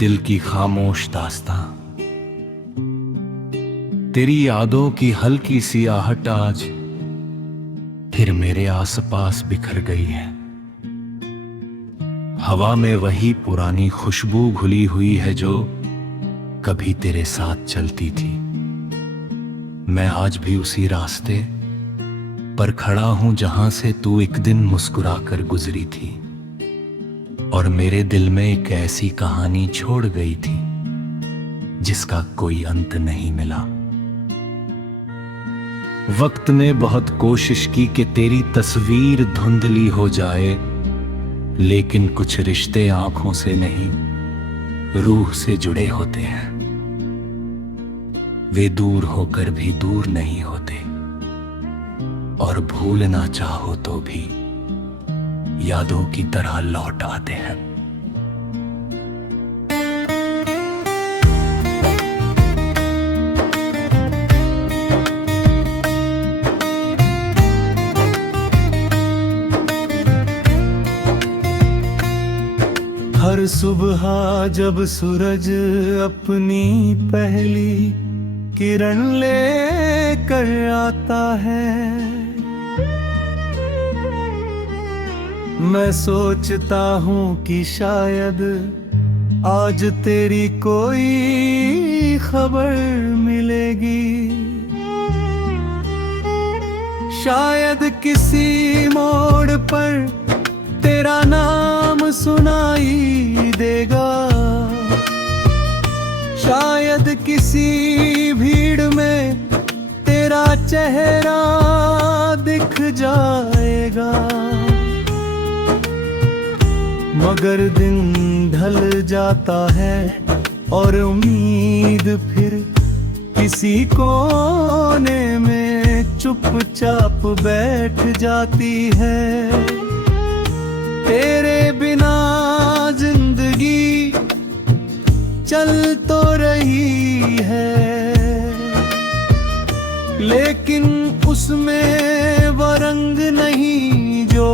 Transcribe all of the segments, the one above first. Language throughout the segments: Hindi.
दिल की खामोश दास्तां, तेरी यादों की हल्की सी आहट आज फिर मेरे आसपास बिखर गई है। हवा में वही पुरानी खुशबू घुली हुई है जो कभी तेरे साथ चलती थी। मैं आज भी उसी रास्ते पर खड़ा हूं जहां से तू एक दिन मुस्कुरा कर गुजरी थी और मेरे दिल में एक ऐसी कहानी छोड़ गई थी जिसका कोई अंत नहीं मिला। वक्त ने बहुत कोशिश की कि तेरी तस्वीर धुंधली हो जाए, लेकिन कुछ रिश्ते आंखों से नहीं रूह से जुड़े होते हैं। वे दूर होकर भी दूर नहीं होते और भूलना चाहो तो भी यादों की तरह लौट आते हैं। हर सुबह जब सूरज अपनी पहली किरण लेकर आता है, मैं सोचता हूँ कि शायद आज तेरी कोई खबर मिलेगी। शायद किसी मोड़ पर तेरा नाम सुनाई देगा, शायद किसी भीड़ में तेरा चेहरा दिख जाएगा। मगर दिन ढल जाता है और उम्मीद फिर किसी कोने में चुपचाप बैठ जाती है। तेरे बिना जिंदगी चल तो रही है, लेकिन उसमें वो रंग नहीं जो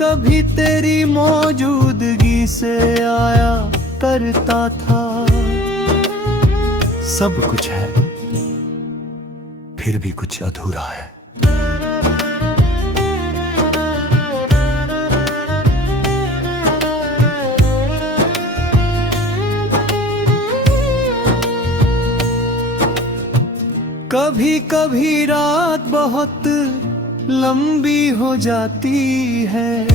कभी तेरी मौजूदगी से आया करता था। सब कुछ है फिर भी कुछ अधूरा है। कभी कभी रात बहुत लंबी हो जाती है,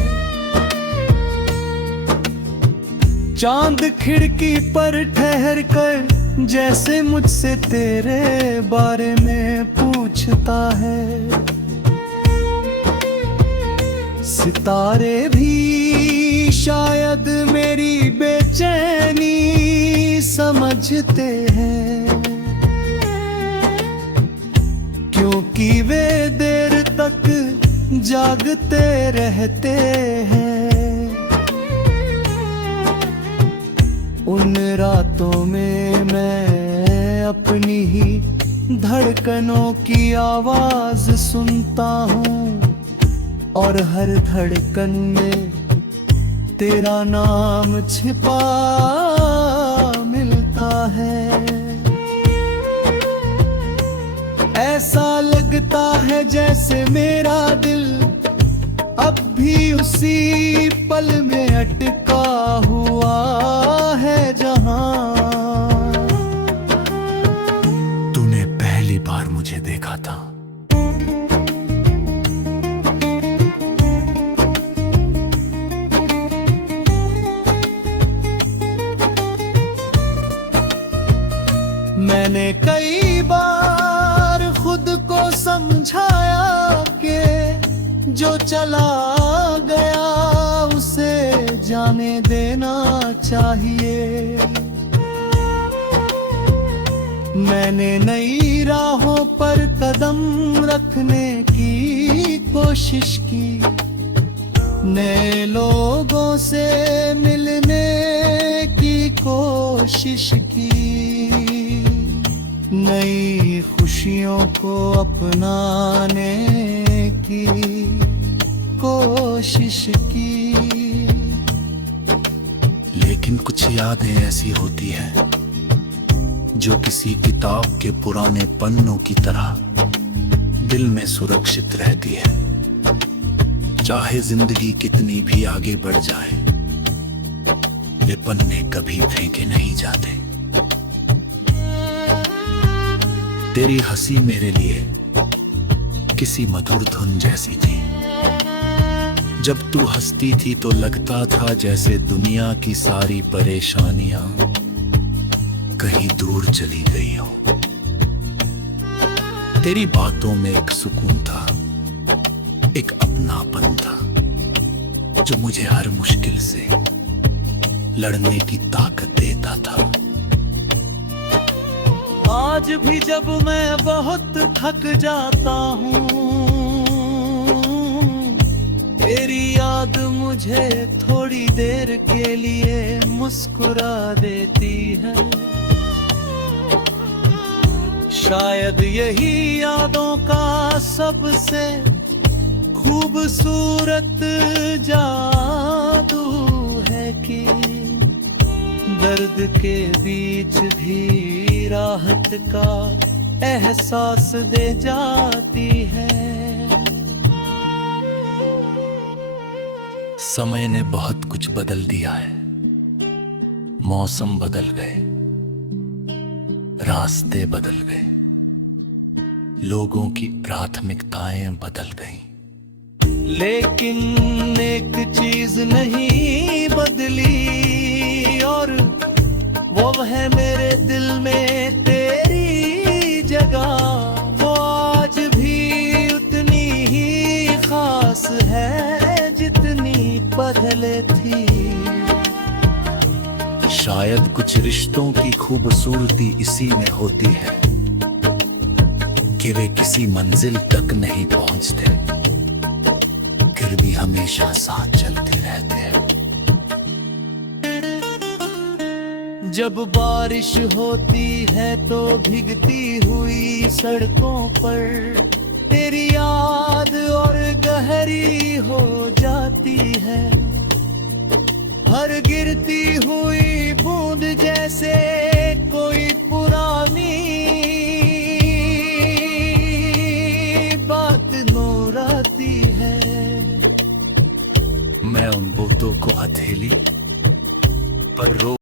चांद खिड़की पर ठहर कर जैसे मुझसे तेरे बारे में पूछता है। सितारे भी शायद मेरी बेचैनी समझते हैं, क्योंकि वे देर तक जागते रहते हैं। उन रातों में मैं अपनी ही धड़कनों की आवाज सुनता हूँ और हर धड़कन में तेरा नाम छिपा मिलता है। ऐसा लगता है जैसे मेरा दिल अब भी उसी पल में अटका हुआ है जहां तूने पहली बार मुझे देखा था। मैंने कई बार खुद को समझाया कि जो चला गया उसे जाने देना चाहिए। मैंने नई राहों पर कदम रखने की कोशिश की, नए लोगों से मिलने की कोशिश की, नई खुशियों को अपनाने की कोशिश की, लेकिन कुछ यादें ऐसी होती हैं जो किसी किताब के पुराने पन्नों की तरह दिल में सुरक्षित रहती है। चाहे जिंदगी कितनी भी आगे बढ़ जाए, वे पन्ने कभी फेंके नहीं जाते। तेरी हंसी मेरे लिए किसी मधुर धुन जैसी थी। जब तू हंसती थी तो लगता था जैसे दुनिया की सारी परेशानियां कहीं दूर चली गई हो। तेरी बातों में एक सुकून था, एक अपनापन था जो मुझे हर मुश्किल से लड़ने की ताकत देता था। आज भी जब मैं बहुत थक जाता हूँ, तेरी याद मुझे थोड़ी देर के लिए मुस्कुरा देती है। शायद यही यादों का सबसे खूबसूरत जादू है कि दर्द के बीच भी राहत का एहसास दे जाती है। समय ने बहुत कुछ बदल दिया है। मौसम बदल गए, रास्ते बदल गए, लोगों की प्राथमिकताएं बदल गईं। लेकिन एक चीज नहीं बदली, और वो है मेरे दिल में तेरी जगह। वो आज भी उतनी ही खास है जितनी पहले थी। शायद कुछ रिश्तों की खूबसूरती इसी में होती है कि वे किसी मंजिल तक नहीं पहुंचते, फिर भी हमेशा साथ चलते रहते हैं। जब बारिश होती है तो भीगती हुई सड़कों पर तेरी याद और गहरी हो जाती है। हर गिरती हुई बूंद जैसे कोई पुरानी बात नोराती है। मैं उन बूंदों को हथेली पर रो